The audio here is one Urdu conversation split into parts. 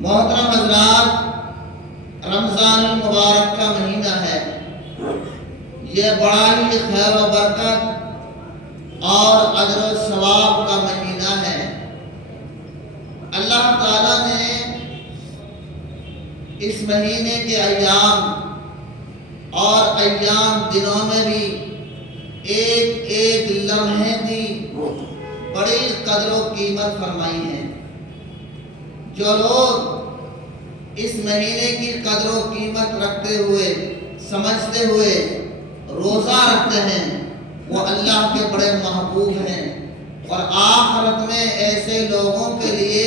محترم حضرات، رمضان المبارک کا مہینہ ہے۔ یہ بڑا ہی خیر و برکت اور اجر و ثواب کا مہینہ ہے۔ اللہ تعالیٰ نے اس مہینے کے ایام اور ایام دنوں میں بھی ایک ایک لمحے کی بڑی قدر و قیمت فرمائی ہے۔ جو لوگ اس مہینے کی قدر و قیمت رکھتے ہوئے سمجھتے ہوئے روزہ رکھتے ہیں وہ اللہ کے بڑے محبوب ہیں، اور آخرت میں ایسے لوگوں کے لیے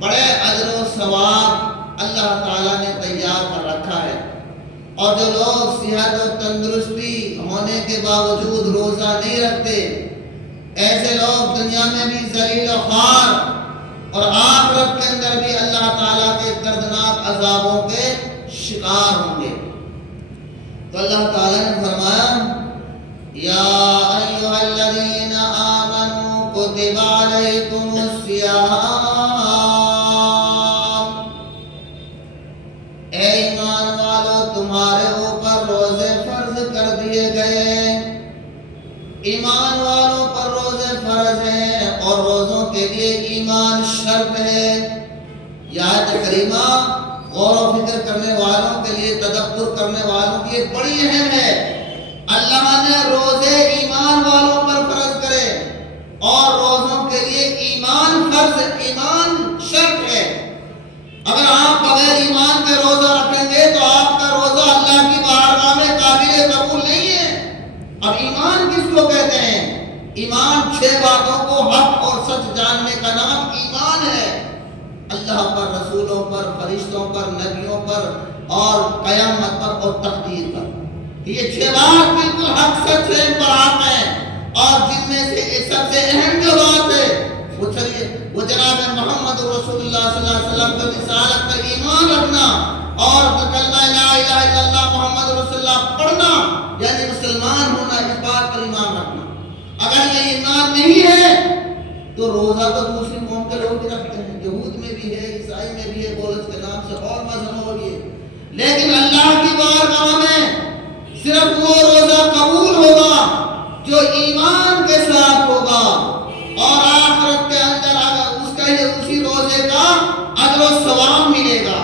بڑے اجر و ثواب اللہ تعالیٰ نے تیار کر رکھا ہے۔ اور جو لوگ صحت و تندرستی ہونے کے باوجود روزہ نہیں رکھتے، ایسے لوگ دنیا میں بھی ذلیل و خوار اور آخرت کے اندر بھی اللہ تعالیٰ کے دردناک عذابوں کے شکار ہوں گے۔ تو اللہ تعالیٰ نے فرمایا، یا ایھا الذین آمنوا کتب علیکم الصیام، اے ایمان والو تمہارے اوپر روزے فرض کر دیے گئے۔ ایمان والوں پر روزے فرض ہیں اور روزوں کے لیے ایمان شرط ہے۔ یہ آیت کریمہ غور و فکر کرنے والوں کے لیے، تدبر کرنے والوں کے لیے بڑی اہم ہے۔ اللہ نے روزے ایمان والوں پر فرض کرے اور روزوں کے لیے ایمان فرض، ایمان شرط ہے۔ اگر آپ بغیر ایمان کے روزہ رکھیں گے تو آپ کا روزہ اللہ کی بارگاہ میں قابل قبول نہیں ہے۔ اب ایمان کس کو کہتے ہیں؟ ایمان 6 باتوں کو حق اور سچ جاننے کا نام ایمان ہے۔ اللہ پر، رسولوں پر، فرشتوں پر، نبیوں پر اور قیامت پر اور تقدیر پر۔ یہ 6 بات بالکل حق سچ ہے، پر آپ ہیں، اور جن میں سے سب سے اہم جو بات ہے وہ جناب محمد رسول اللہ صلی اللہ علیہ وسلم کی رسالت پر ایمان رکھنا اور کلمہ لا الہ الا اللہ محمد رسول اللہ پڑھنا، یعنی مسلمان ہونا، اس بات پر ایمان رکھنا۔ اگر یہ ایمان نہیں ہے تو روزہ تو دوسری قوم کے لوگ بھی رکھتے ہیں، یہود میں بھی ہے، عیسائی میں بھی ہے، بولس کے نام سے اور مذہبوں میں بھی ہے، لیکن اللہ کی بارگاہ میں صرف وہ روزہ قبول ہوگا جو ایمان کے ساتھ ہوگا، اور آخرت کے اندر اس کا اسی روزے کا اجر و ثواب ملے گا۔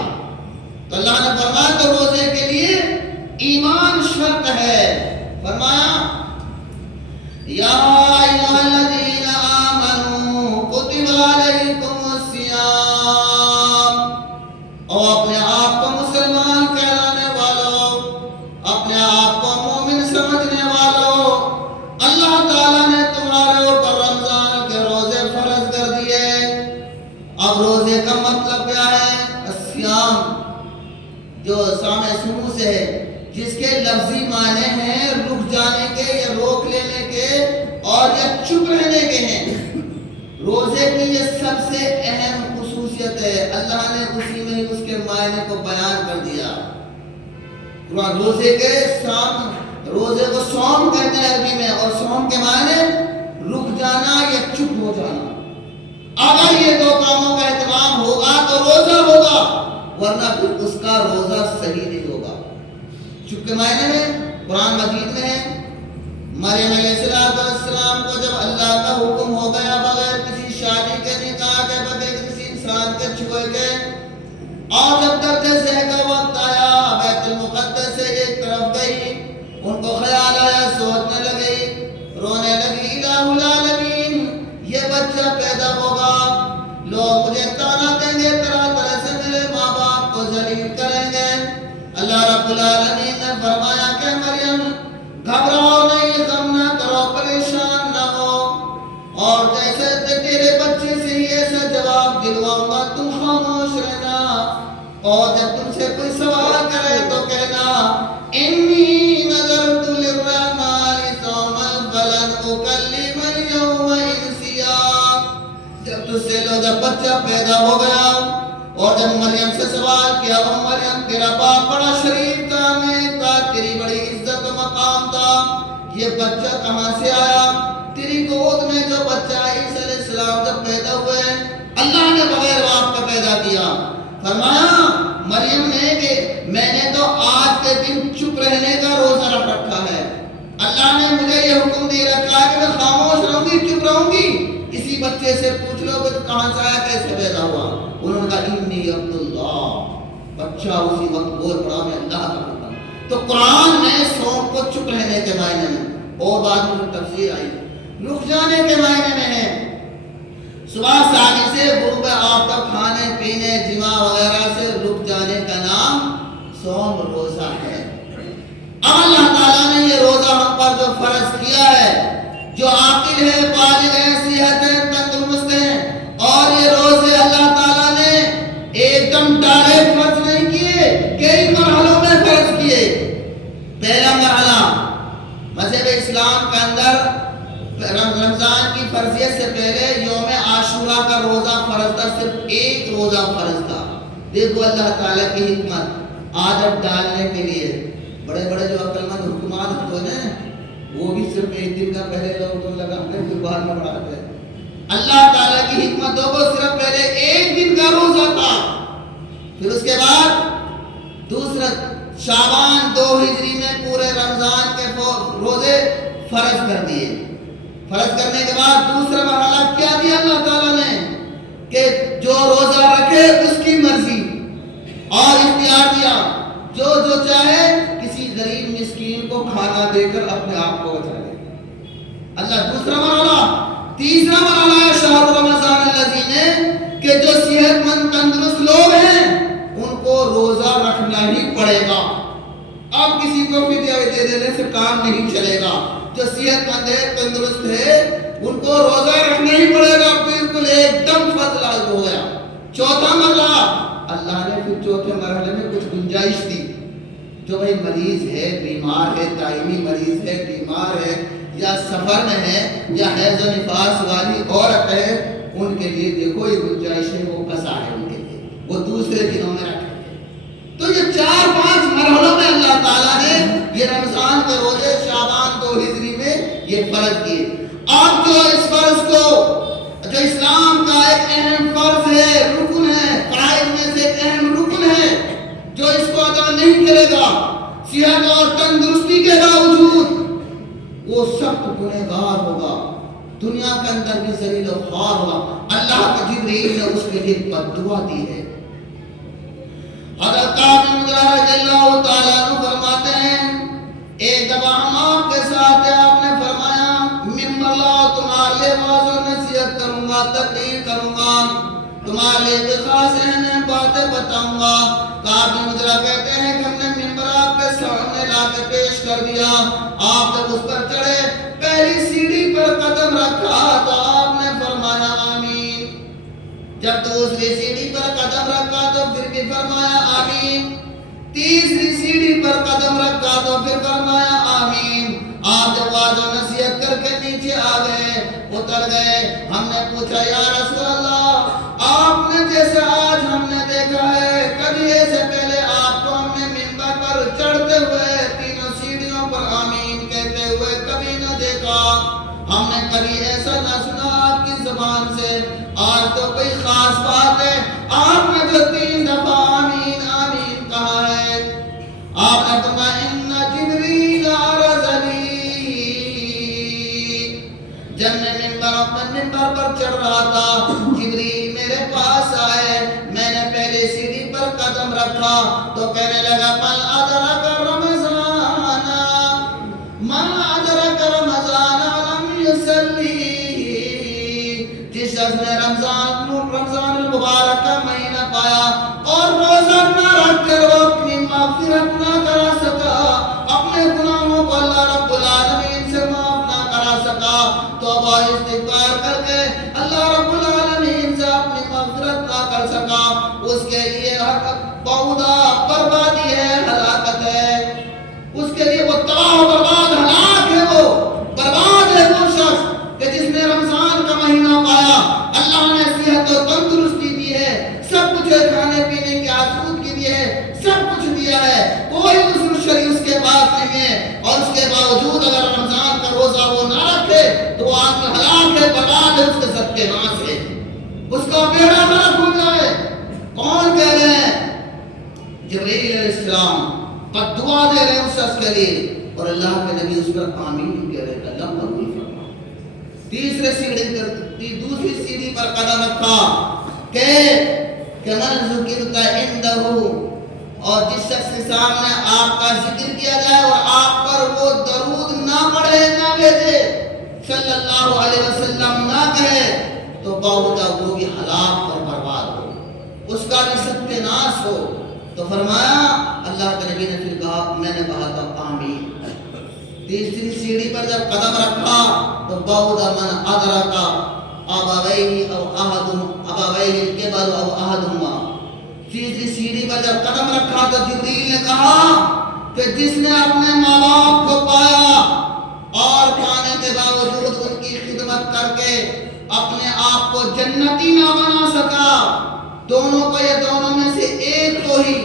تو اللہ نے فرمایا تو روزے کے لیے ایمان شرط ہے۔ فرمایا، یا ایھا الذین آمنوا کتب علیکم الصیام، اور اپنے آپ کو مسلمان کہلانے والوں، اپنے آپ کو مومن سمجھنے والوں، اللہ تعالیٰ نے تمہارے اوپر رمضان کے روزے فرض کر دیے۔ اب روزے کا مطلب کیا ہے؟ الصیام، جو سام سمو سے ہے، جس کے لفظی معنی ہیں رک جانے کے یا روک لینے کے اور یا چپ رہنے کے ہیں۔ روزے کی یہ سب سے اہم خصوصیت ہے، اللہ نے اسی میں اس کے معنی کو بیان کر دیا۔ روزے کو صوم کہتے ہیں عربی میں، اور صوم کے معنی رک جانا یا چپ ہو جانا۔ اگر یہ 2 کاموں کا اہتمام ہوگا تو روزہ ہوگا، ورنہ پھر اس کا روزہ صحیح نہیں ہوگا۔ چپ کے معنی میں قرآن مجید میں ہے، مریم علیہ السلام کو جب اللہ کا حکم ہو گیا بغیر کسی شادی کے، نکاح کے، بغیر کسی انسان کے چھوئے کے، اور جب درد سہ کا وقت آیا، بیت المقدس سے ایک طرف گئی، ان کو خیال آیا، سوچنے لگی، رونے لگی، الہ العالمین یہ بچہ پیدا ہوگا، لوگ مجھے تانا دیں گے، طرح طرح سے میرے ماں باپ کو ذلیل کریں گے۔ اللہ رب العالمین نے فرمایا کہ مریم گھبراؤ نہیں، غم نہ کرو، پریشان نہ ہو، اور جیسے تیرے بچے سے ہی ایسا جواب دلواؤں گا، تم خاموش رہنا، اور جب تم سے کوئی سوال کرے تو کہنا، انی نذرت للرحمن صوما فلن اکلم اليوم انسیا۔ جب بچہ پیدا ہو گیا اور جب مریم سے سوال کیا، او مریم تیرا باپ بڑا شریف تھا، نیک تھا، تیری بڑی عزت و مقام تھا، یہ بچہ کہاں سے آیا؟ تیری گود میں جو بچہ عیسیٰ علیہ السلام جب پیدا ہوئے، اللہ نے بغیر باپ کا پیدا کیا، فرمایا مریم نے کہ میں نے تو آج کے دن چپ رہنے کا روزہ رکھ رکھا ہے، اللہ نے مجھے یہ حکم دے رکھا ہے کہ میں خاموش رہوں گی، چپ رہوں گی۔ کسی بچے سے پوچھ لو کہ کہاں سے آیا، کیسے پیدا ہوا، انہوں نے کہا انی عبداللہ۔ بچہ اسی وقت بول پڑا میں اللہ کا بندہ ہوں۔ تو قرآن نے صوم کو چپ رہنے کے معنی میں، اور بعد میں تفسیر آئی رک جانے کے معنی میں ہے۔ صبح سالی سے غروب آفتاب کھانے پینے جماع وغیرہ سے رک جانے کا نام صوم روزہ ہے۔ اب اللہ تعالیٰ نے یہ روزہ ہم پر جو فرض کیا ہے، جو عاقل ہے، بالغ ہے، صحت ہے، تندرست ہے، اور یہ روزے اللہ تعالیٰ نے ایک دم ڈائریکٹ فرض نہیں کیے، کئی مرحلوں میں فرض کیے۔ پہلا مرحلہ مذہب اسلام کے اندر رمضان کی فرضیت سے پہلے یوم عاشوراء کا روزہ فرض تھا، صرف ایک روزہ فرض تھا۔ دیکھو اللہ تعالیٰ کی حکمت، عادت ڈالنے کے لیے بڑے بڑے جو عقل مند حکمران ہوتے ہیں وہ بھی صرف ایک دن کا پہلے لوگ تو لگاتے ہیں، پھر بعد میں بڑھاتے ہیں۔ اللہ تعالیٰ کی حکمتوں کو صرف پہلے ایک دن کا روزہ تھا، پھر اس کے بعد دوسرا شعبان 2 ہجری میں پورے رمضان کے روزے فرض کر دیے۔ فرض کرنے کے بعد دوسرا مرحلہ کیا دیا اللہ تعالیٰ نے کہ جو روزہ رکھے اس کی مرضی، اور اختیار دیا جو چاہے کسی غریب مسکین کو کھانا دے کر اپنے آپ کو بچا لے اللہ۔ دوسرا مرحلہ، تیسرا مرحلہ ہے شہر رمضان الذی نے کہ جو صحت مند تندرست لوگ ہیں ان کو روزہ رکھنا ہی پڑے گا۔ اب کسی کو فدیہ دے دینے سے کام نہیں چلے گا۔ جو صحت مند ہے، تندرست ہے، ان کو روزہ رکھنا ہی پڑے گا، بالکل ایک دم فرض لاگو ہو گیا۔ چوتھا مرحلہ، اللہ نے پھر چوتھے مرحلے میں کچھ گنجائش دی۔ جو بھائی مریض ہے، بیمار ہے، دائمی مریض ہے، بیمار ہے، یا سفر میں ہے، یا حیض و نفاس والی عورت ہے، ان کے لیے دیکھو یہ گنجائش ہے، وہ قضا ہے ان کے لیے، وہ دوسرے دنوں میں رکھیں گے۔ تو یہ 4-5 مرحلوں میں اللہ تعالیٰ نے یہ رمضان کے روزے شعبان 2 ہجری میں یہ فرض کیے۔ اب جو اس فرض کو، جو اسلام کا ایک اہم فرض ہے، رکن ہے، فرائض میں سے ایک اہم رکن ہے، جو اس کو ادا نہیں کرے گا صحت اور تندرستی کے باوجود، وہ سخت گنہگار ہوگا، دنیا کے اندر بھی ذلیل و خوار ہوگا۔ اللہ کے جبریل نے اس کے لیے بد دعا دی ہے۔ حضرت کعب بن عجرہ رضی اللہ تعالیٰ عنہ فرماتے ہیں ایک دفعہ ہم آپ کے ساتھ ہیں، آپ نے فرمایا ممبر لاؤ، تمہارے لیے واعظ و نصیحت کروں گا، تقریر کروں گا، تمہارے لیے بھی خاص اہم باتیں بتاؤں گا۔ کعب بن عجرہ کہتے ہیں کہ ہم نے ممبر آپ کے سامنے لا کے پیش کر دیا، آپ جب اس پر چڑھے پہلی سیڑھی پر قدم رکھا تو آپ نے فرمایا آمین، جب دوسری سیڑھی پر قدم رکھا تو پھر بھی فرمایا آمین، تیسری سیڑھی پر قدم رکھا تو پھر فرمایا آمین۔ آپ جب واعظ و نصیحت کر کے نیچے آ گئے، اتر گئے، ہم نے پوچھا یا رسول اللہ، آپ نے جیسے آج ہم نے دیکھا ہے، کبھی ایسے پہلے آپ کو ہم نے ممبر پر چڑھتے ہوئے 3 سیڑھیوں پر آمین کہتے ہوئے کبھی نہ دیکھا، ہم نے کبھی ایسا نہ سنا آپ کی زبان سے، آج تو کوئی خاص بات ہے، آپ نے جو 3 دفعہ آمین آمین کہا ہے۔ آپ نے فرمایا ان جبریل عرضنی، جب میں ممبر پر چڑھ رہا تھا جبریل میرے پاس آئے، میں نے پہلے سیڑھی پر قدم رکھا تو کہنے لگا من ادرک رمضان، من ادرک رمضان ولم یصلی، جس شخص نے رمضان المبارک کا مہینہ پایا اور روزہ نہ رکھ کر وہ اپنی مغفرت نہ کرا سکا، اپنے گناہوں کو اللہ رب العالمین سے معاف نہ کرا سکا، توبہ استغفار کر کے اللہ رب العالمین سے اپنی مغفرت نہ کر سکا، اس کے لیے بہتا بربادی ہے، ہلاکت ہے، اس کے لیے وہ تباہ و برباد ہلاک ہے، وہ برباد ہے وہ شخص کہ جس نے رمضان کا مہینہ پایا، اللہ نے صحت و تندرستی دی ہے، سب کچھ کھانے پینے کی آسودگی دی ہے، سب کچھ دیا ہے، کوئی عذر شرعی اس کے پاس نہیں ہے، اور اس کے باوجود اگر رمضان کا روزہ وہ نہ رکھے تو وہ آدمی ہلاک ہے، برباد ہے، اس کے صدقے ناس ہے، اس کا بیڑا غرق ہو جائے۔ کون کہہ رہے ہیں جبرائیل علیہ السلام بد دعا دے رہے ہیں اس شخص کے لیے اور اللہ کے نبی اس پر آمین کہہ رہے ہیں، اللہ قبول فرما۔ دوسری سیڑھی پر قدم رکھا کہ من ذکرت عندہ، اور جس شخص کے سامنے آپ کا ذکر کیا جائے اور آپ پر وہ درود نہ پڑھے نہ بھیجے، صلی اللہ علیہ وسلم نہ کہے، تو باوجہ وہ بھی ہلاک اور برباد ہو، اس کا بھی ستیہ ہو۔ تو فرمایا اللہ کے نبی نے پھر کہا، میں نے کہا تھا آمین۔ تیسری سیڑھی پر جب قدم رکھا تو باوجہ من ادرکا ابویہ او ابویہ الکبر او احدہما، تیسری سیڑھی پر جب قدم رکھا تو جبریل نے کہا کہ جس نے اپنے ماں باپ کو پایا اور پانے کے باوجود ان کی خدمت کر کے اپنے آپ کو جنتی نہ بنا سکا، دونوں کو یا دونوں میں سے ایک کو ہی،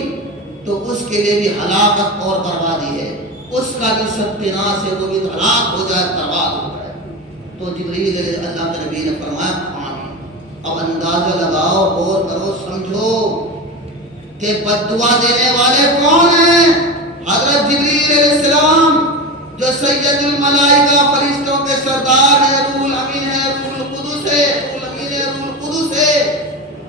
تو اس کے لیے بھی ہلاکت اور بربادی ہے، اس کا بھی ستیہ ہے، وہ بھی ہلاک ہو جائے، برباد ہو جائے۔ تو جبریل اللہ کے نبی نے فرمایا آمین۔ اب اندازہ لگاؤ، غور کرو، سمجھو کہ بد دعا دینے والے کون ہیں؟ حضرت جبریل علیہ السلام جو سید الملائکہ فرشتوں کے سردار ہیں، روح الامین ہے، روح القدس ہے، روح الامین ہے، روح القدس ہے،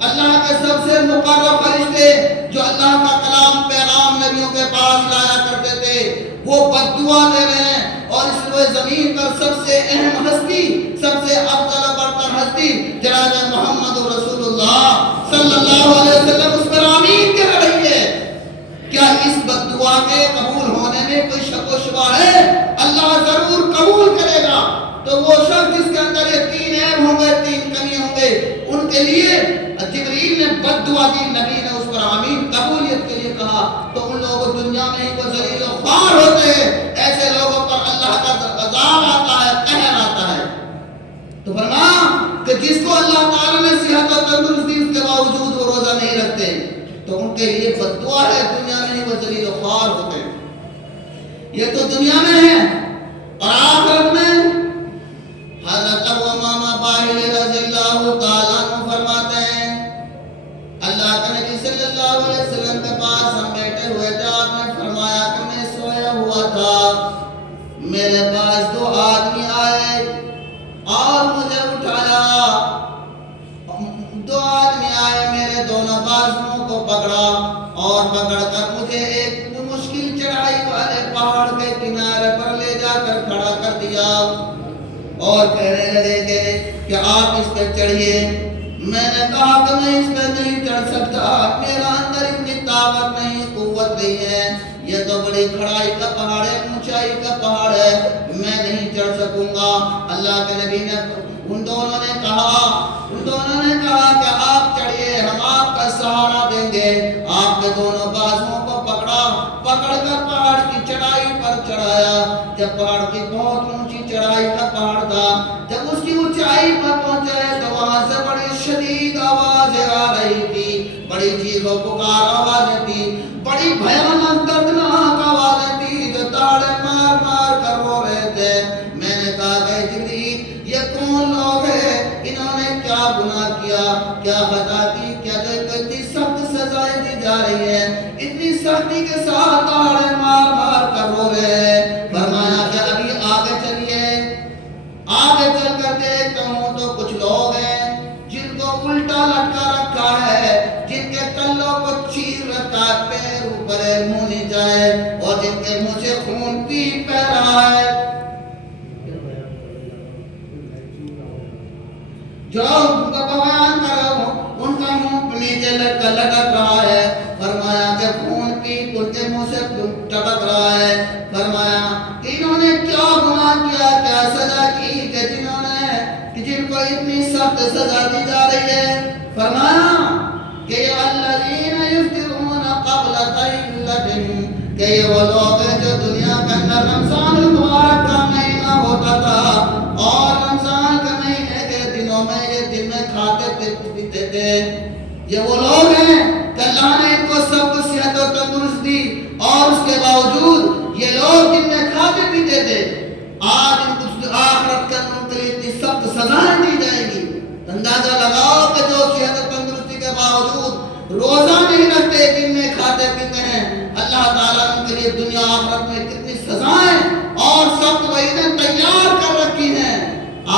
اللہ کے سب سے مقرب فرشتے جو اللہ کا کلام پیغام نبیوں کے پاس لایا کرتے تھے، وہ بد دعا دے رہے ہیں۔ اور اس روئے زمین پر سب سے اہم ہستی، سب سے افضل و برتر ہستی جناب محمد رسول اللہ صلی اللہ علیہ وسلم اس پر آمین کہہ رہی ہے۔ کیا اس بد دعا کے قبول ہونے میں کوئی شک و شبہ ہے؟ اللہ ضرور قبول کرے گا۔ تو وہ شخص جس کے اندر یہ تین عیب ہوں گے، تین کمی ہوں گے، ان کے لیے جبریل نے بد دعا دی، نبی نے اس پر آمین قبولیت کے لیے کہا، تو ان لوگوں کو دنیا میں ہی وہ ذلیل و خوار ہوتے ہیں، ایسے لوگوں پر اللہ کا عذاب آتا ہے، قہر آتا ہے۔ تو فرمایا کہ جس کو اللہ تعالیٰ نے صحت اور تندرستی اس کے باوجود وہ روزہ نہیں رکھتے، تو ان کے لیے بد دعا ہے، دنیا میں ہی وہ ذلیل و خوار ہوتے ہیں۔ یہ تو دنیا میں ہے، اور آخرت میں حضرت ابو امامہ باہلی رضی اللہ تعالیٰ عنہ فرماتے ہیں، اللہ کے نبی صلی اللہ علیہ وسلم کے پاس ہم بیٹھے ہوئے تھے، آپ نے فرمایا کہ میں سویا ہوا تھا، میرے پاس دو آدمی آئے اور مجھے اٹھایا، دو آدمی آئے، میرے دونوں بازوؤں کو پکڑا اور پکڑ کر مجھے ایک مشکل چڑھائی والے پہاڑ کے کنارے پر لے جا کر کھڑا کر دیا اور کہنے لگے کہ آپ اس پر چڑھیے۔ میں نے کہا کہ میں اس پر نہیں چڑھ سکتا، میرا اندر اتنی طاقت نہیں، قوت نہیں ہے، یہ تو بڑی کھڑائی کا پہاڑ ہے، اونچائی کا پہاڑ ہے، میں نہیں چڑھ سکوں گا۔ اللہ کے نبی نے ان دونوں نے کہا کہ آپ چڑھیے، ہم آپ کا سہارا دیں گے۔ آپ کے دونوں بازوؤں کو پکڑ کر پہاڑ کی چڑھائی پر چڑھایا۔ جب پہاڑ کی بہت اونچی چڑھائی کا پہاڑ تھا، جب اس کی اونچائی پر پہنچے تو وہاں سے بڑی شدید آوازیں آ رہی تھی، بڑی چیخ و پکار آوازیں تھی، بڑی بھیانک دردناک آوازیں تھی جو تاڑے مار مار کر رو رہے تھے۔ میں نے کہا کہ جبریل یہ کون لوگ ہیں؟ انہوں نے کیا گناہ کیا، کیا خطا کی، کیا جو اتنی سخت سزائیں دی جا رہی ہیں، اتنی سختی کے ساتھ تاڑے مار مار کر رو رہے ہیں؟ فرمایا کہ ابھی آگے چلیے، آگے چل کر دیکھتا ہوں تو کچھ لوگ ہیں جن کو الٹا لٹکا رکھا ہے، جن کے کلوں کو چیر رکھا ہے، پیر اوپر ہے منہ نیچے ہے، اور جن کے منہ سے خون پیپ بہ رہا ہے، جو ان کا بیان کر رہا ہوں ان کا منہ نیچے لٹک رہا ہے۔ فرمایا کہ خون پیپ ان کے منہ سے ٹپک رہا ہے۔ فرمایا کہ انہوں نے کیا گناہ کیا، کیا سزا کی کہ جن کو اتنی سخت سزا دی جا رہی ہے؟ فرمایا کہ الذین یفطرون قبل طیلۃ، کہ یہ وہ لوگ ہیں جو دنیا کے اندر رمضان المبارک کا مہینہ ہوتا تھا اور رمضان کے مہینے کے دنوں میں یہ دن میں کھاتے پیتے تھے، یہ وہ لوگ ہیں کہ اللہ نے ان کو سب کچھ صحت و تندرستی اور اس کے باوجود یہ لوگ دن میں کھاتے پیتے تھے، آج ان کو آخرت کے ان کے لیے اتنی سخت سزائیں دی جائیں گی۔ اندازہ لگاؤ کہ جو صحت و تندرستی کے باوجود روزہ نہیں رکھتے، دن میں کھاتے کھاتے پیتے ہیں، اللہ تعالیٰ نے ان کے لیے دنیا آخرت میں کتنی سزائیں اور سخت وعیدیں تیار کر رکھی ہیں۔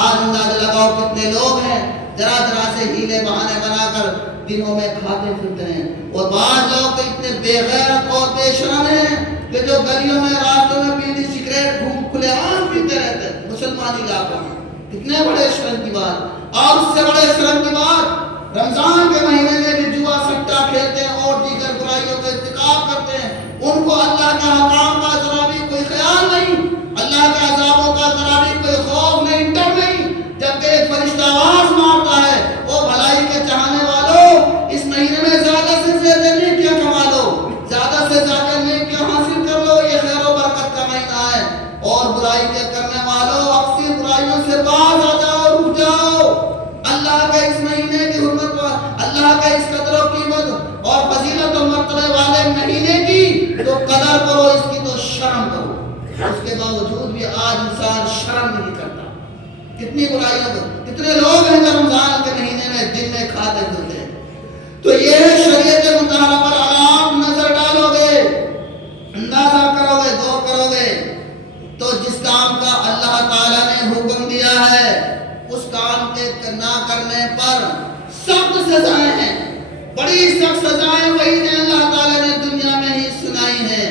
آج اندازہ لگاؤ کتنے لوگ ہیں ذرا ذرا سے ہیلے بہانے بنا کر دنوں میں کھاتے پھرتے ہیں، اور بعض لوگ تو اتنے بے غیرت اور بے شرم ہیں کہ جو گلیوں میں راستوں میں بیڑی سگریٹ کھلے عام پیتے رہتے ہیں مسلمان علاقوں میں۔ کتنے بڑے شرم کی بات، اور اس سے بڑے شرم کی بات رمضان کے مہینے میں بھی جوا سٹا کھیلتے ہیں اور دیگر برائیوں کا ارتکاب کرتے ہیں۔ ان کو اللہ کے حکام کا ذرا بھی کوئی خیال نہیں، اللہ کے عذابوں کا ذرا بھی کوئی خوف نہیں، ڈر نہیں۔ جبکہ ایک فرشتہ آواز مارتا ہے، وہ بھلائی کے چاہنے والوں اس مہینے میں زیادہ سے زیادہ نیکیاں کما لو، زیادہ سے زیادہ نیکیاں حاصل کر لو، یہ خیر و برکت کا مہینہ ہے، اور برائی کے کرنے والوں اکثر برائیوں سے باز آ جاؤ، رک جاؤ۔ اللہ کے اس مہینے کی حرمت، اللہ کے اس قدر و قیمت اور فضیلت و مرتبے والے مہینے کی تو قدر کرو، اس کی تو شرم کرو۔ اس کے باوجود بھی آج انسان شرم نہیں کرتا۔ کتنی برائیوں کو، کتنے لوگ ہیں جو رمضان کے مہینے میں دن میں کھاتے پھرتے ہیں۔ تو یہ شریعت مطالعہ پر آپ نظر ڈالو گے، اندازہ کرو گے، غور کرو گے، تو جس کام کا اللہ تعالیٰ نے حکم دیا ہے اس کام کے نہ کرنے پر سخت سزائیں ہیں، بڑی سخت سزائیں وہی نے اللہ تعالیٰ نے دنیا میں ہی سنائی ہیں۔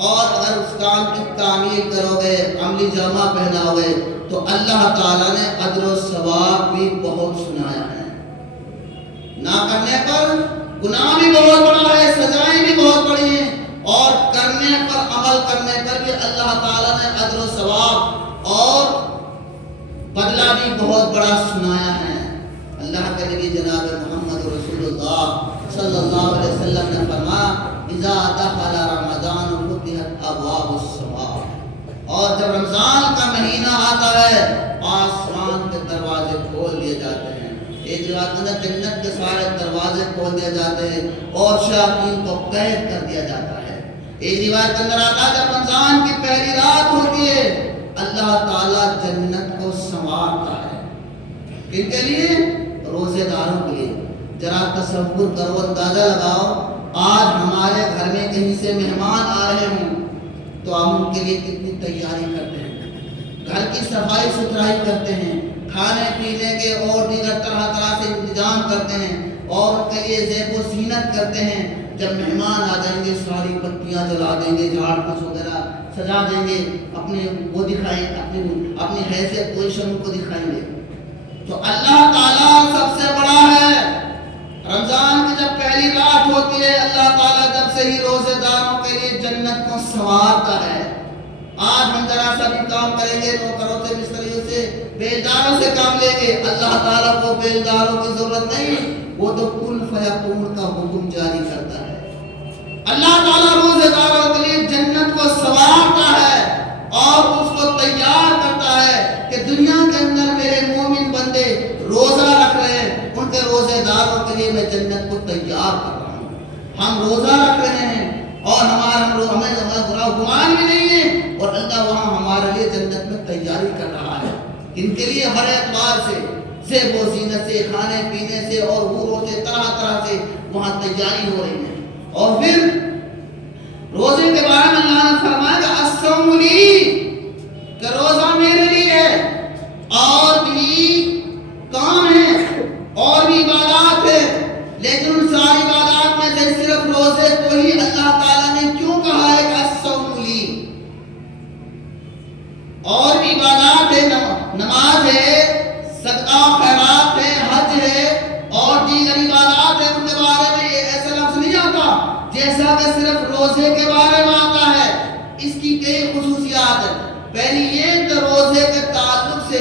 اور اگر اس کام کی تعمیل کرو گے، عملی جامہ پہناؤ گے، تو اللہ تعالیٰ نے اجر و ثواب بھی بہت سنایا ہے۔ نہ کرنے پر گناہ بھی بہت بڑا ہے، سزائیں بھی بہت بڑی ہیں، اور کرنے پر، عمل کرنے پر بھی اللہ تعالیٰ نے اجر و ثواب اور بدلہ بھی بہت بڑا سنایا ہے۔ اللہ کے نبی جناب محمد رسول اللہ صلی اللہ علیہ وسلم نے فرمایا اذا دخل رمضان فتحت ابواب السماء، اور جب رمضان کا مہینہ آتا ہے آسمان کے دروازے کھول دیے جاتے ہیں۔ ایک روایت میں جنت کے سارے دروازے کھول دیے جاتے ہیں اور شیاطین کو قید کر دیا جاتا ہے۔ ایک روایت کے اندر آتا ہے جب رمضان کی پہلی رات ہوتی ہے اللہ تعالیٰ جنت کو سنوارتا ہے۔ کن کے لیے؟ روزے داروں کے لیے۔ ذرا تصور کرو، اندازہ لگاؤ، آج ہمارے گھر میں کہیں سے مہمان آ رہے ہوں تو ہم ان کے لیے کتنی تیاری کرتے ہیں، گھر کی صفائی ستھرائی کرتے ہیں، کھانے پینے کے اور دیگر طرح طرح سے انتظام کرتے ہیں، اور ان کے لیے زیب و زینت کرتے ہیں۔ جب مہمان آ جائیں گے ساری بتیاں جلا دیں گے، جھاڑ پوچھ وغیرہ سجا دیں گے، اپنے وہ دکھائیں، اپنی حیثیت پوزیشن کو دکھائیں گے۔ تو اللہ تعالیٰ سب سے بڑا ہے۔ رمضان کی جب پہلی رات ہوتی ہے اللہ تعالیٰ جب سے ہی روزے داروں کے لیے جنت کو سنوارتا ہے۔ آج ہم ذرا سا بھی کام کریں گے، نوکروں سے، مستریوں سے، بیلداروں سے کام لیں گے، اللہ تعالیٰ کو بیلداروں کی ضرورت نہیں، وہ تو کن فیکون کا حکم جاری کرتا ہے۔ اللہ تعالیٰ روزے داروں کے لیے جنت کو سنوارتا ہے اور اس کو تیار کرتا ہے کہ دنیا کے اندر میرے مومن بندے روزہ رکھ رہے ہیں، ان کے روزے داروں کے لیے میں جنت کو تیار کر رہا ہوں۔ ہم روزہ رکھ رہے ہیں اور ہمیں برا گمان بھی نہیں ہے، اور اللہ وہاں ہمارے لیے جنت میں تیاری کر رہا ہے۔ ان کے لیے ہر اعتبار سے، زیب و زینت سے، کھانے پینے سے اور حوروں سے، طرح طرح سے وہاں تیاری ہو رہی ہے۔ اور پھر روزے کے بارے میں اللہ نے فرمایا کہ الصوم لی، کہ روزہ میرے لیے ہے، اور بھی کام ہے اور بھی عبادات ہے، لیکن ان ساری عبادات میں سے صرف روزے کو ہی اللہ تعالیٰ نے کیوں کہا ہے کہ الصوم لی؟ اور بھی عبادات ہے، نماز ہے، صدقہ خیرات ہے، حج ہے اور دیگر عبادات ہے، ان کے بارے میں یہ ایسا لفظ نہیں آتا جیسا کہ صرف روزے کے بارے میں آتا ہے۔ اس کی کئی خصوصیات ہیں۔ پہلی یہ کہ روزے کے تعلق سے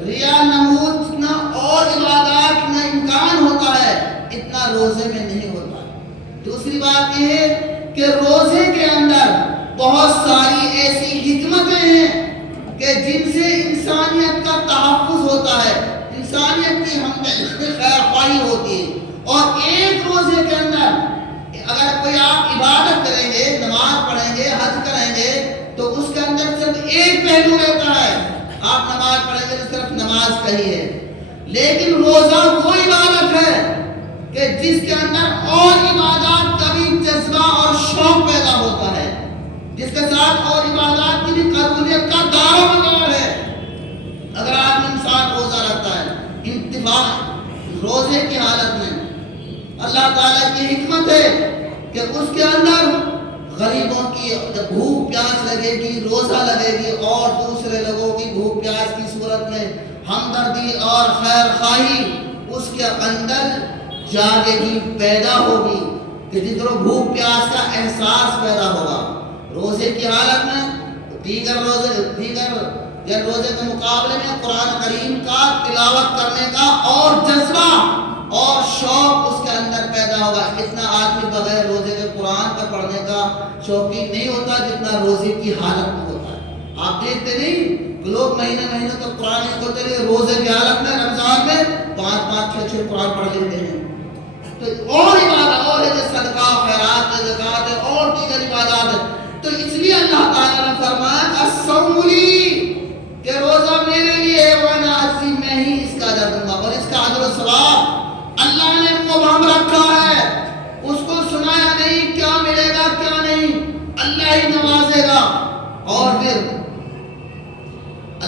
ریا نمود جتنا اور عبادات کا امکان ہوتا ہے اتنا روزے میں نہیں ہوتا۔ دوسری بات یہ ہے کہ روزے کے اندر بہت ساری ایسی حکمتیں ہیں کہ جن سے انسانیت کا تحفظ ہوتا ہے، انسانیت کی ہم خیر خواہی ہوتی ہے۔ اور ایک روزے کے اندر اگر کوئی آپ عبادت کریں گے، نماز پڑھیں گے، حج کریں گے، تو اس کے اندر صرف ایک پہلو رہتا ہے، آپ نماز پڑھیں گے تو صرف نماز کا ہی ہے، لیکن روزہ وہ عبادت ہے کہ جس کے اندر اور عبادات کا اللہ تعالیٰ کی حکمت ہے کہ اس کے اندر غریبوں کی جب بھوک پیاس لگے گی، روزہ لگے گی، اور دوسرے لوگوں کی بھوک پیاس کی صورت میں ہمدردی اور خیر خواہی اس کے اندر جاگے گی، پیدا ہوگی، کہ جس طرح بھوک پیاس کا احساس پیدا ہوگا روزے کی حالت میں، دیگر روزے کے مقابلے میں قرآن کریم کا تلاوت کرنے کا اور جذبہ اور شوق اس کے اندر پیدا ہوگا۔ اتنا آدمی بغیر روزے کے قرآن کا پڑھنے کا شوقین نہیں ہوتا جتنا روزے کی حالت میں ہوتا ہے۔ آپ دیکھتے نہیں کہ لوگ مہینے تک قرآن نہیں کھولتے، لیکن روزے کی حالت میں رمضان میں 5 6 قرآن پڑھ لیتے ہیں۔ تو اور عبادت اور ہے، صدقہ، خیرات، زکات اور دیگر عبادات ہے۔ تو اس لیے اللہ تعالیٰ نے فرمایا الصوم لی، کہ روزہ میرے لیے ہے، وانا اجزی، میں ہی اس کا اجر دوں گا، اور اس کا اجر و ثواب اللہ نے مبہم رکھا ہے، اس کو سنایا نہیں کیا ملے گا کیا نہیں، اللہ ہی نوازے گا۔ اور پھر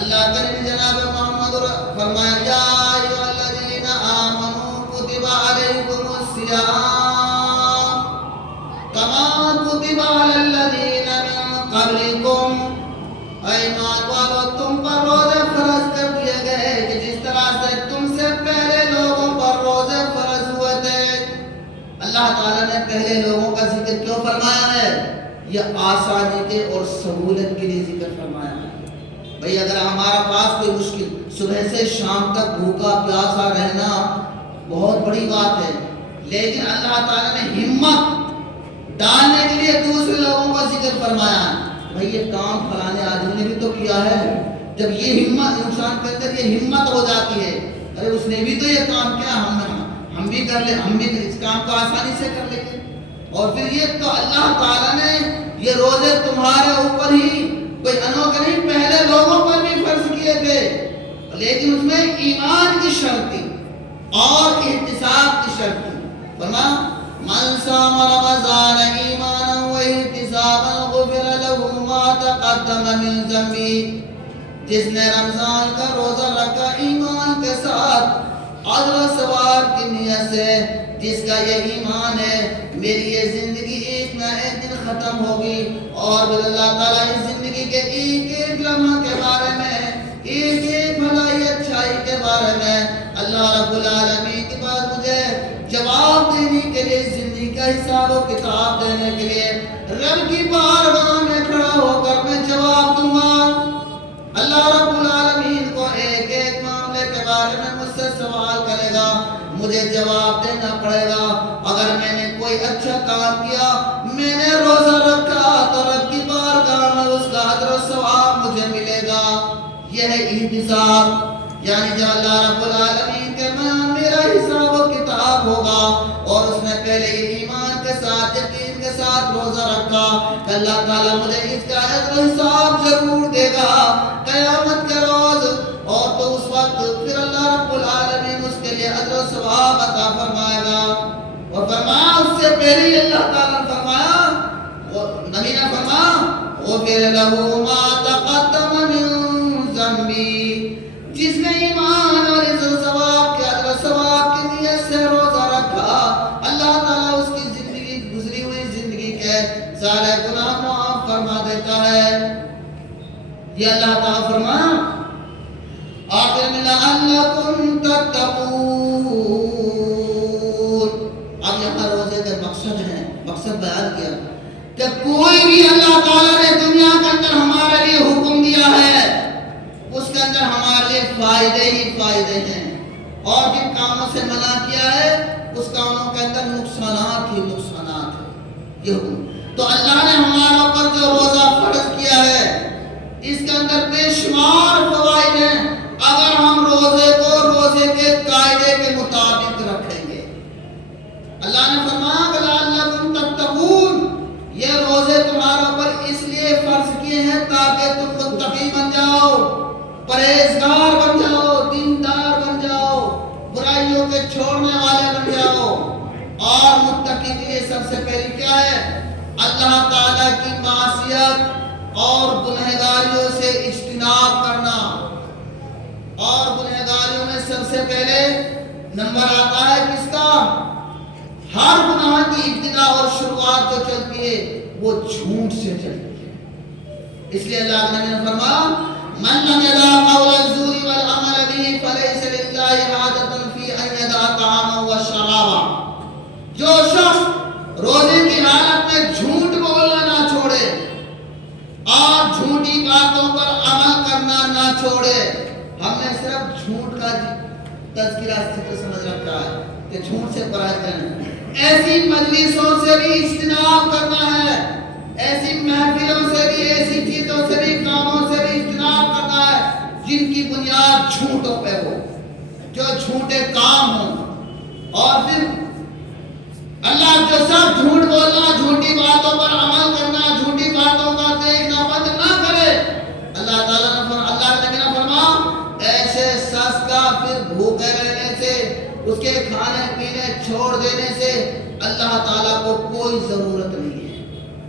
اللہ کریم جناب محمد فرمایا یا ایھا الذین آمنوا کتب علیکم الصیام کما کتب علی الذین من قبلکم، اے ایمان والو تم پر روزے فرض کر دیے گئے کہ جس طرح سے تم سے پہلے لوگوں پر روزے فرض ہوئے تھے۔ اللہ تعالیٰ نے پہلے لوگوں کا ذکر کیوں فرمایا ہے؟ یہ آسانی کے اور سہولت کے لیے ذکر فرمایا ہے۔ بھئی اگر ہمارا پاس کوئی مشکل، صبح سے شام تک بھوکا پیاسا رہنا بہت بڑی بات ہے، لیکن اللہ تعالیٰ نے ہمت ڈالنے کے لیے دوسرے لوگوں کا ذکر فرمایا ہے۔ بھئی یہ کام فلانے آدمی نے بھی تو کیا ہے، جب یہ ہمت انسان کے اندر یہ ہمت ہو جاتی ہے، ارے اس نے بھی تو یہ کام کیا، ہم بھی کر لیں، ہم بھی اس کام کو آسانی سے کر لیں گے۔ اور پھر یہ تو اللہ تعالیٰ نے یہ روزے تمہارے اوپر ہی کوئی انوکھے نہیں، پہلے لوگوں پر بھی فرض کیے تھے، لیکن اس میں ایمان کی شرط تھی اور احتساب کی شرط تھی۔ فرمایا من صام رمضان ایمانا واحتسابا غفر له ما تقدم من ذنبه، جس نے رمضان کا روزہ رکھا ایمان کے ساتھ اجر و ثواب کی نیت سے، جس کا یہ ایمان ہے میری یہ زندگی ایک نہ ایک دن ختم ہوگی، اور اللہ تعالیٰ اس زندگی کے ایک ایک لمحہ کے بارے میں، ایک ایک بھلائی اچھائی کے بارے میں اللہ رب العالمین کے پاس مجھے جواب دینے کے لیے، زندگی کا حساب و کتاب دینے کے لیے رب کی بارگاہ میں کھڑا ہو کر میں جواب دوں گا۔ اللہ رب العالمین کو ایک ایک معاملے کے بارے میں مجھ سے سوال کرے گا، مجھے جواب دینا پڑے گا۔ اگر میں نے کوئی اچھا کام کیا، میں نے روزہ رکھا، تو رب کی بارگاہ میں اس کا اجر و ثواب مجھے ملے گا۔ یہ ہے احتساب، یعنی جو اللہ رب العالمین کے میرا حساب و کتاب ہوگا، اور اس نے پہلے یہ ایمان کے ساتھ یقین کے ساتھ روزہ رکھا کہ اللہ تعالیٰ مجھے اس کا اجر و حساب ضرور دے گا قیامت کے روز، اور تو اس وقت پھر اللہ رب العالمین اس کے لیے اجر و ثواب عطا فرمائے گا۔ اور فرمایا اس سے پہلے ہی اللہ تعالیٰ نے فرمایا، نبی نے فرمایا غفر له ما تقدم من ذنبی، جس نے ایمان اور عزت و ثواب کے اجر و ثواب کی نیت سے روزہ رکھا، اللہ تعالیٰ اس کی زندگی گزری ہوئی زندگی کے سارے گناہ معاف فرما دیتا ہے۔ یہ اللہ تعالیٰ فرمایا آخر میں لعلکم تتقون۔ اب یہاں روزے کے مقصد ہیں، مقصد بیان کیا کہ کوئی بھی اللہ تعالیٰ نے دنیا کے اندر ہمارے لیے حکم دیا ہے، اس کے اندر ہمارے لیے فائدے ہی فائدے ہیں، اور جن کاموں سے منع کیا ہے اس کاموں کے اندر نقصانات ہی نقصانات ہیں۔ یہ حکم تو اللہ نے ہمارے اوپر جو روزہ فرض کیا ہے، اس کے اندر بے شمار فوائد ہیں اگر ہم روزے کو روزے کے قاعدے کے مطابق رکھیں گے۔ اللہ نے فرمایا لعلکم تتقون، یہ روزے تمہارے اوپر اس لیے فرض کیے ہیں تاکہ تم متقی بن جاؤ، پرہیزگار بن جاؤ، دیندار بن جاؤ، برائیوں کے چھوڑنے والے بن جاؤ۔ اور متقی کے لیے سب سے پہلی کیا ہے؟ اللہ تعالیٰ کی معصیت اور گنہگاریوں سے اجتناب کرنا۔ اور گنہگاریوں میں سب سے پہلے نمبر آتا ہے کس کا؟ ہر گناہ کی ابتدا اور شروعات جو چلتی ہے وہ جھوٹ سے چلتی ہے۔ اس لیے اللہ کے نبی نے فرمایا من لم يدع قول الزور والعمل به فليس لله حاجة في ان يدع طعامه وشرابه۔ جو شخص روزے کی حالت میں جھوٹ بولنا نہ چھوڑے اور جھوٹی باتوں پر عمل کرنا نہ چھوڑے، ہم نے صرف جھوٹ کا تذکرہ سمجھ رکھا ہے کہ جھوٹ سے پرہیز کرنا، ایسی مجلسوں سے بھی اجتناب کرنا ہے، ایسی محفلوں سے بھی، ایسی چیزوں سے بھی، کاموں سے بھی اجتناب کرنا ہے جن کی بنیاد جھوٹوں پہ ہو، جو جھوٹے کام ہوں۔ اور پھر اللہ جو سب جھوٹ بولنا، جھوٹی باتوں پر عمل کرنا، جھوٹی باتوں کا دیکھنا بند نہ کرے، اللہ تعالیٰ نے فرمایا ایسے شخص کا پھر بھوکے رہنے سے، اس کے کھانے پینے چھوڑ دینے سے اللہ تعالیٰ کو کوئی ضرورت نہیں ہے،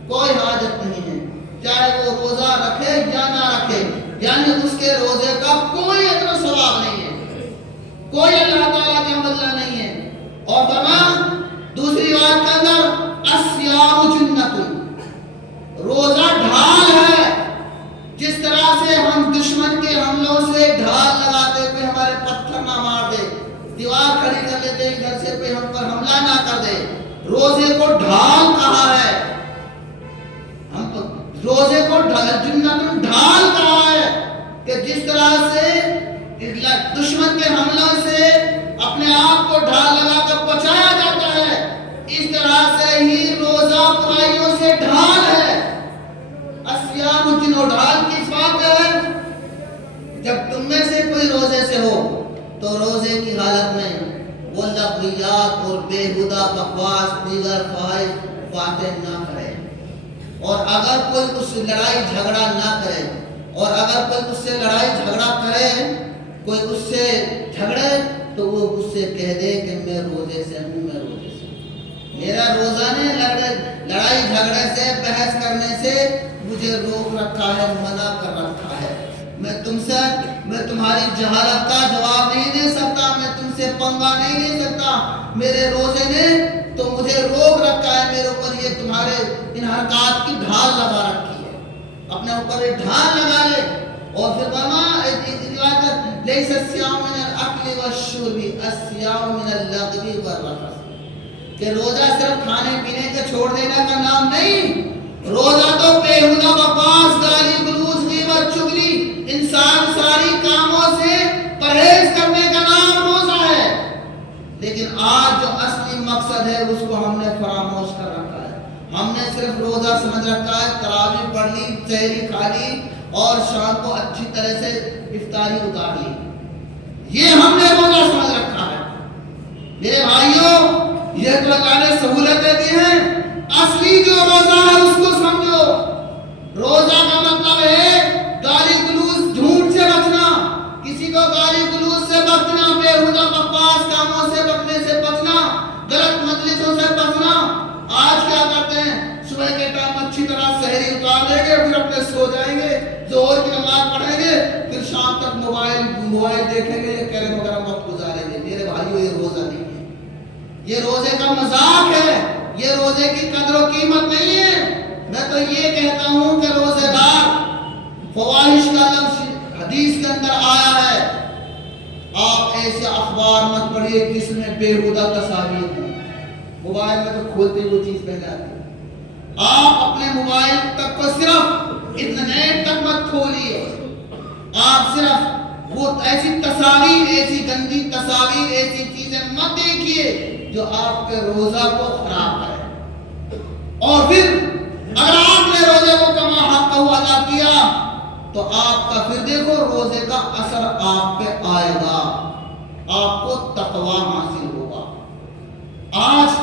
کوئی حاجت نہیں ہے، چاہے وہ روزہ رکھے یا نہ رکھے، یعنی اس کے روزے کا کوئی اجر و ثواب نہیں ہے، کوئی اللہ تعالیٰ کا بدلہ نہیں ہے۔ اور فرمایا دوسری بات کے اندر الصیام جنۃ، روزہ ڈھال ہے۔ جس طرح سے ہم دشمن کے حملوں سے ڈھال لگاتے ہوئے ہمارے پتھر نہ مار دے، دیوار کھڑی کر لیتے ادھر سے کوئی ہم پر حملہ نہ کر دے، روزے کو ڈھال کہا ہے، ہم روزے کو جنت ڈھال کہا ہے کہ جس طرح سے دشمن کے حملوں سے اپنے آپ کو ڈھال لگا کر بچایا جاتا ہے، اس طرح سے ہی روزہ برائیوں سے ڈھال ہے۔ الصیام جنو ڈھال کس بات ہے؟ جب تم میں سے کوئی روزے سے ہو تو روزے کی حالت میں وہ لغویات اور بےہودہ بکواس دیگر فحش باتیں نہ کرے، اور اگر کوئی اس سے لڑائی جھگڑا نہ کرے، اور اگر کوئی اس سے لڑائی جھگڑا کرے، کوئی اس سے جھگڑے تو وہ اس سے کہہ دے کہ میں روزے سے ہوں، میں روزے سے ہوں، میرا روزہ نے لڑائی جھگڑے سے، بحث کرنے سے مجھے روک رکھا ہے، منع کر رکھا ہے، میں تمہاری جہالت کا جواب نہیں دے سکتا، میں تم سے پنگا نہیں لے سکتا، میرے روزے نے تو مجھے روک رکھا ہے، میرے اوپر یہ تمہارے ان حرکات کی ڈھال لگا رکھی ہے، اپنے اوپر یہ ڈھال لگا لے۔ اور پھر لیس الصیام من الاکل والشرب الصیام من اللغو والرفث، کہ روزہ صرف کھانے پینے کے چھوڑ دینے کا نام نہیں، روزہ تو بےہودہ بکواس، گالی گلوچ، غیبت، چغلی، انسان ساری کاموں سے پرہیز کرنے کا نام روزہ ہے۔ لیکن آج جو اصلی مقصد ہے اس کو ہم نے فراموش کر رکھا ہے، ہم نے صرف روزہ سمجھ رکھا ہے، تراویح پڑھ لی، سحری کھا لی اور شام کو اچھی طرح سے افطاری اتار لی، یہ ہم نے روزہ سمجھ رکھا ہے۔ میرے بھائیوں، یہ تو اللہ نے سہولتیں دی ہیں، اصلی جو روزہ ہے اس کو سمجھو۔ روزہ کا مطلب ہے گالی گلوچ، جھوٹ سے بچنا، کسی کو گالی گلوچ سے بچنا، بےہودہ بکواس کاموں سے بچنے سے بچنا، غلط مجلسوں سے بچنا۔ آج کیا کرتے ہیں، صبح کے ٹائم اچھی طرح سحری اتار لیں گے، پھر اپنے سو جائیں گے، ظہر کی نماز پڑھیں گے، پھر شام تک موبائل دیکھیں گے، یہ کیرم وغیرہ وقت گزاریں گے۔ میرے بھائیوں، یہ روزہ نہیں ہے، یہ روزے کا مذاق ہے، یہ روزے کی قدر و قیمت نہیں ہے۔ میں تو یہ کہتا ہوں کہ روزے دار، فواحش کا لفظ حدیث کے اندر آیا ہے، آپ ایسے اخبار مت پڑھیے جس میں بےہودہ تصاویر ہوں، موبائل میں تو کھولتے وہ چیز پہلے آتی ہے، آپ اپنے موبائل تک کو صرف انٹرنیٹ تک مت کھولیے، آپ صرف وہ ایسی تصاویر، ایسی گندی تصاویر، ایسی چیزیں مت دیکھیے جو آپ کے روزہ کو خراب کرے۔ اور پھر اگر آپ نے روزے کو کما حق ادا کیا تو آپ کا پھر دیکھو روزے کا اثر آپ پہ آئے گا، آپ کو تقوی حاصل ہوگا۔ آج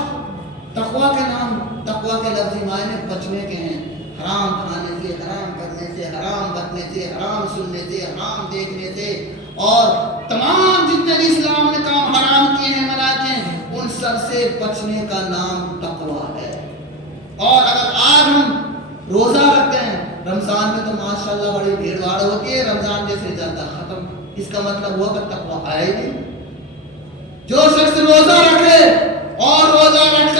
تقوی کے نام، تقوی کے لفظی معنی بچنے کے ہیں، حرام کھانے سے، حرام کرنے سے، حرام بکنے سے، حرام سننے سے، حرام دیکھنے سے، اور تمام جتنے بھی اسلام نے کام حرام کیے ہیں، منع کیے ہیں، ان سب سے بچنے کا نام تقوی ہے۔ اور اگر آج ہم روزہ رکھتے ہیں، رمضان میں تو ماشاءاللہ بڑی بھیڑ بھاڑ ہوتی ہے، رمضان جیسے جاتا ختم، اس کا مطلب ہوا کہ تقوی آئے گی۔ جو شخص روزہ رکھے اور روزہ رکھ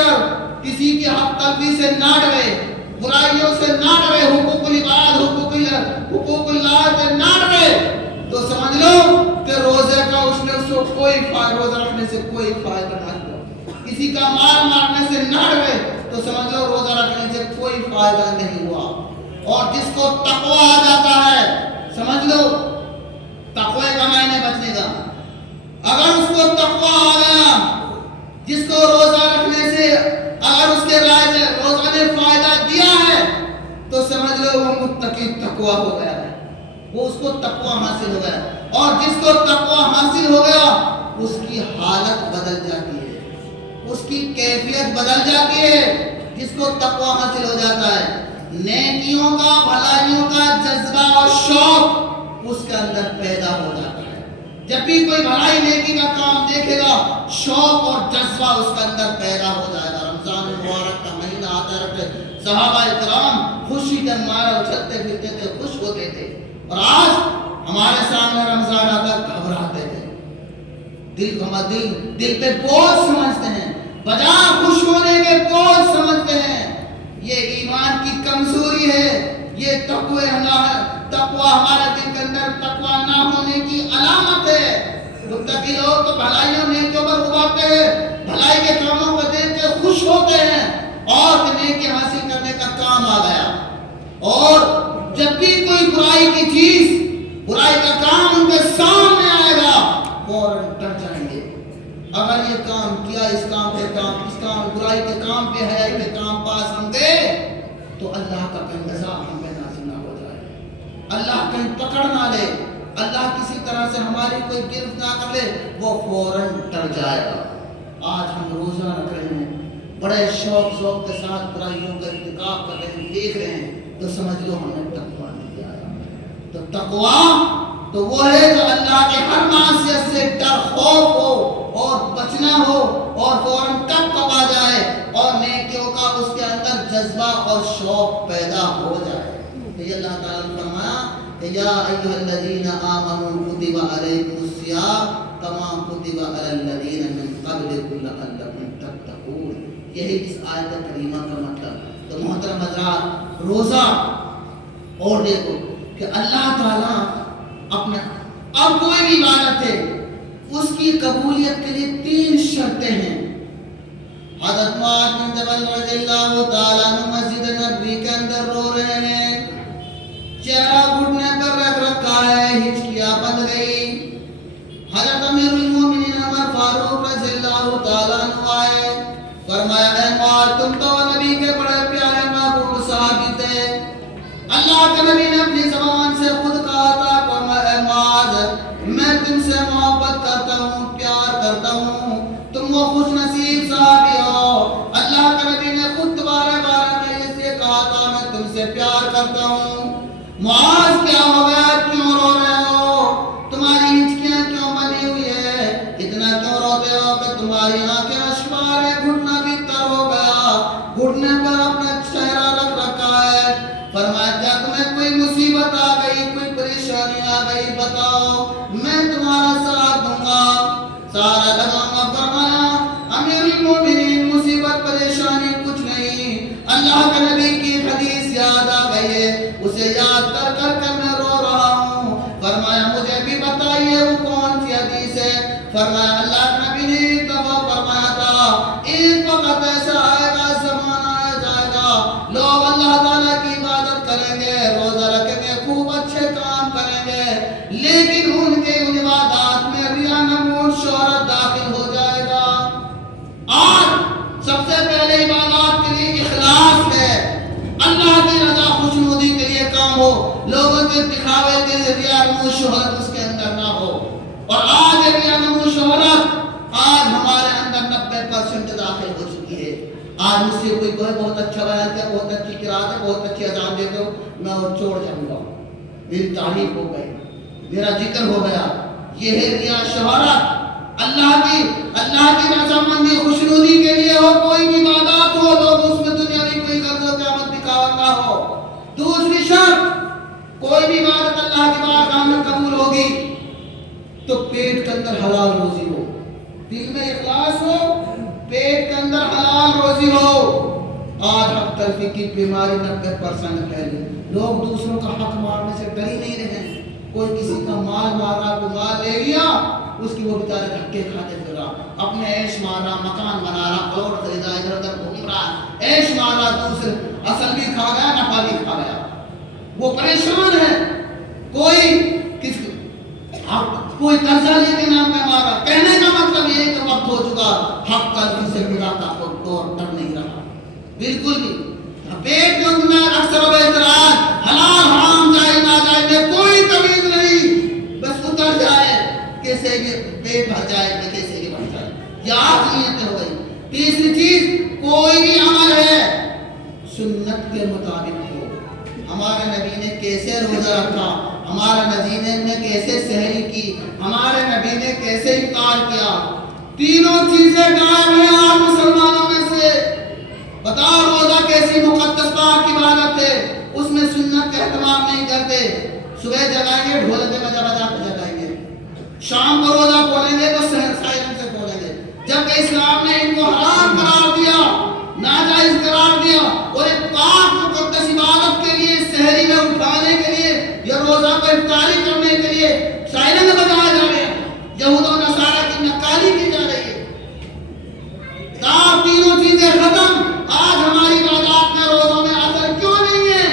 برائیوں سے نہ ڈرے، حقوق العباد حقوق اللہ سے نہ ڈرے، تو سمجھ لو کہ روزے کا اس نے کو کوئی فائدہ، روزہ رکھنے سے کوئی فائدہ نہ ہوا۔ کسی کا مال مارنے سے نہ ڈرے تو سمجھ لو روزہ رکھنے سے کوئی فائدہ نہیں ہوا۔ اور جس کو تقوی آ جاتا ہے، سمجھ لو تقوی کا معنی بچنے کا، اگر اس کو تقوی آ گیا، جس کو روزہ رکھنے سے اگر اس کے روزہ نے فائدہ دیا ہے تو سمجھ لو وہ متقی تقوی ہو گیا ہے، وہ اس کو تقوی حاصل ہو گیا۔ اور جس کو تقوی حاصل ہو گیا اس کی حالت بدل جاتی ہے، اس کی کیفیت بدل جاتی ہے۔ جس کو تقوی حاصل ہو جاتا ہے، نیکیوں کا، بھلائیوں کا جذبہ اور شوق اس کے اندر پیدا ہو جاتا ہے۔ جب بھی کوئی بھلائی نیکی کا کام دیکھے گا، شوق اور جذبہ اس کے اندر پیدا ہو جائے گا۔ رمضان مبارک کا مہینہ آتا رہتے، صحابہ کرام خوشی کے مارے اچھلتے پھرتے تھے، خوش ہوتے تھے، اور آج ہمارے سامنے رمضان آتا گھبراتے تھے، دل پہ بوجھ سمجھتے ہیں، بجائے خوش ہونے کے بوجھ سمجھتے ہیں۔ یہ ایمان کی کمزوری ہے، یہ تقوی ہمارے دل کے اندر تقوی نہ ہونے کی علامت ہے۔ متقی لوگ تو بھلائیوں نیکیوں پر ابھرتے ہیں، بھلائی کے کاموں کو دیکھ کے خوش ہوتے ہیں، اور نیکی حاصل کرنے کا کام آ گیا۔ اور جب بھی کوئی برائی کی چیز، برائی کا کام ان کے سامنے آئے گا، فوراً ڈر جائیں گے۔ اگر یہ کام کیا، اس کام برائی کے کام پہ، حیائی کے کام پاس ہم گئے تو اللہ کا کہیں عذاب ہم پہ نازل نہ ہو جائے، اللہ کہیں پکڑ نہ لے، اللہ کسی طرح سے ہماری کوئی گرفت نہ کر لے، وہ فوراً ڈر جائے گا۔ آج ہم روزہ رکھ رہے ہیں، بڑے شوق کے ساتھ برائیوں کا ارتکاب کر رہے ہیں، دیکھ رہے ہیں، تو سمجھ لو ہم نے تقویٰ نہیں آیا۔ تو تقویٰ تو وہ ہے جو اللہ کے ہر معصیت سے ڈر، خوف ہو اور بچنا ہو، اور فوراً تب آ جائے، اور نیکیوں کا اس کے اندر جذبہ اور شوق پیدا ہو جائے۔ تو یہ اللہ تعالیٰ نے فرمایا کہ یا ایھا الذین آمنوا کتب علیکم الصیام کما کتب علی الذین من قبلکم لعلکم تتقون۔ یہی اس آیت کریمہ کا مطلب۔ تو محترم حضرات، روزہ اور دیکھو کہ اللہ تعالیٰ اپنا اب کوئی بھی عبادت ہے اس کی قبولیت کے لیے 3 شرطیں ہیں۔ حضرت معاذ بن جبل رضی اللہ تعالیٰ عنہ مسجد نبوی کے اندر رو رہے ہیں، چہرہ گھٹنے پر رکھ رکھا ہے، ہچکیاں بند گئی۔ حضرت امیر المومنین عمر فاروق رضی اللہ تعالیٰ عنہ آئے، فرمایا اے معاذ تم تو نبی کے بڑے پیارے محبوب صحابی تھے، اللہ کے نبی نے اپنی زبان سے خود کہا تھا اے معاذ میں تم سے محبت کرتا ہوں، پیار کرتا ہوں، تم وہ خوش نصیب صحابی ہو۔ اللہ کے نبی نے خود تمہارے بارے میں اس لیے کہا تھا میں تم سے پیار کرتا ہوں۔ معاذ کیا ہو گیا، کیوں رو رہے ہو، تمہاری ہچکیاں کیوں بنی ہوئی ہے، اتنا کیوں روتے ہو کہ تمہاری آنکھیں اشفار ہے، گھٹنا بھی تر ہو گیا، گھٹنے پر اپنا چہرہ رکھ رکھا ہے۔ فرمایا کیا تمہیں کوئی مصیبت آ گئی، کوئی پریشانی آ گئی، بتاؤ میں تمہارا ساتھ دوں گا، سارا لگاؤں گا۔ فرمایا امیر المومنین مصیبت پریشانی کچھ نہیں، اللہ کے نبی کی حدیث یاد آ گئی ہے، اسے یاد کر کر کر میں رو رہا ہوں۔ فرمایا مجھے بھی بتائیے وہ کون سی حدیث ہے۔ فرمایا اللہ کے نبی نے ایک دفعہ فرمایا تھا ایک وقت ایسا آئے گا، زمانہ آ جائے گا، لوگ اللہ تعالیٰ کی عبادت کریں گے، روزہ رکھیں گے، خوب اچھے کام کریں گے، لیکن ان کے عبادات میں ریا، نمود، شہرت داخل ہو جائے گا۔ آج سب سے پہلے عبادات کے لیے اخلاص ہے، اللہ کی رضا خوشنودی کے لیے کام ہو، لوگوں کے دکھاوے کے لیے ریا، نمود، شہرت اس کے اندر نہ ہو۔ اور آج ریا، نمود، شہرت آج ہمارے اندر 90% داخل ہو چکی ہے۔ آج مجھ سے کوئی کہے بہت اچھا بیان کیا، بہت اچھی قرات ہے، بہت اچھی اذان دیتے ہو، میں اور چھوڑ جاؤں گا، میری تعریف ہو گئی، میرا ذکر ہو گیا۔ یہ ہے ریا، شہرت۔ اللہ کی رضامندی، خوشنودی کے لیے ہو، کوئی بھی عبادات ہو، لوگ اس میں دنیاوی کوئی غرض و قیامت دکھاوا نہ ہو۔ دوسری شرط، کوئی بھی عبادت اللہ کی بارگاہ میں قبول ہوگی تو پیٹ کے اندر حلال روزی ہو، دل میں اخلاص ہو، پیٹ کے اندر حلال روزی ہو۔ آج ہم تلفی کی بیماری 90% پھیلی. لوگ دوسروں کا حق مارنے سے ڈر ہی نہیں رہے. کوئی کسی کا مال مارا، کوئی مال لے لیا، اس کی وہ بیچارے دھکے کھاتے پھر رہا، اپنے عیش مار رہا، مکان بنا رہا، پلاٹ خریدا، ادھر ادھر گھوم رہا، عیش مار رہا، دوسرے اصل بھی کھا گیا، نفع بھی کھا گیا. وہ پریشان ہے. کوئی قرضہ لے کے نام پہ مارا. کہنے کا مطلب یہ ہے کہ وقت ہو چکا، حق تلفی سے ملاتا کو دور ڈر نہیں رہا بالکل بھی. پیٹ میں اکثر و اعتراض، حلال حرام جائز ناجائز میں کوئی تمیز نہیں، بس اتر جائے کیسے یہ پیٹ بھر جائے کیسے یہ بھر جائے، یہ آج نیت ہو گئی. تیسری چیز، کوئی بھی عمل ہے سنت کے مطابق ہو. ہمارے نبی نے کیسے روزہ رکھا، ہمارے نبی نے کیسے سحری کی، ہمارے نبی نے کیسے افطار کیا، تینوں چیزیں غائب ہیں آج مسلمانوں میں سے. بتاؤ روزہ کیسی مقدس پاک عبادت ہے، اس میں سنت کا اہتمام نہیں کرتے. صبح جگائیں گے ڈھولے بجا بجا کے جگائیں گے، شام کو روزہ کھولیں گے تو سائلنٹ سے کھولیں گے. جبکہ اسلام نے ان کو حرام قرار دیا، ناجائز قرار دیا، اور ایک پاک مقدس عبادت کے لیے سحری میں اٹھانے کے لیے یا روزہ کو افطاری کرنے کے لیے سائلنٹ بجائے جا رہے ہیں. یہود و نصارہ کی نکالی کی جا رہی ہے. تینوں چیزیں ختم. آج ہماری عبادات میں روزوں میں اثر کیوں نہیں ہے؟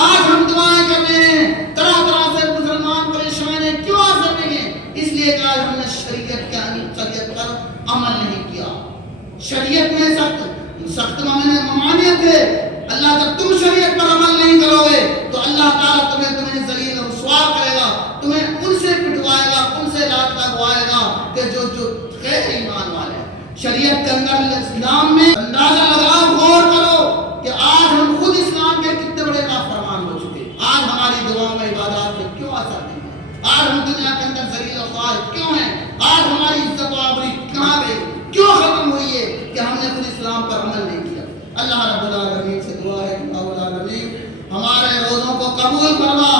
آج ہم دعائیں کر رہے ہیں، طرح طرح سے مسلمان پریشان ہیں، کیوں اثر نہیں ہے؟ اس لیے کہ آج ہم نے شریعت پر عمل نہیں کیا. شریعت میں سخت ممانعت ہے. اللہ جب تم شریعت پر عمل نہیں کرو گے تو اللہ تعالیٰ تمہیں ذلیل اور رسوا کرے گا، تمہیں ان سے پٹوائے گا، ان سے لات لگوائے گا کہ جو غیر ایمان والے ہیں. شریعت کے اندر اسلام میں اندازہ لگاؤ، غور کرو کہ آج ہم خود اسلام کے کتنے بڑے نافرمان ہو چکے. آج ہماری دعاؤں میں عبادات میں کیوں اثر نہیں ہے؟ آج ہم دنیا کے اندر ذلیل و خوار کیوں ہیں؟ آج ہماری عزت و آبروئی کہاں گئی؟ کیوں ختم ہوئی ہے؟ کہ ہم نے خود اسلام پر عمل نہیں کیا. اللہ رب العالمین سے دعا ہے کہ العالمین ہمارے روزوں کو قبول فرما.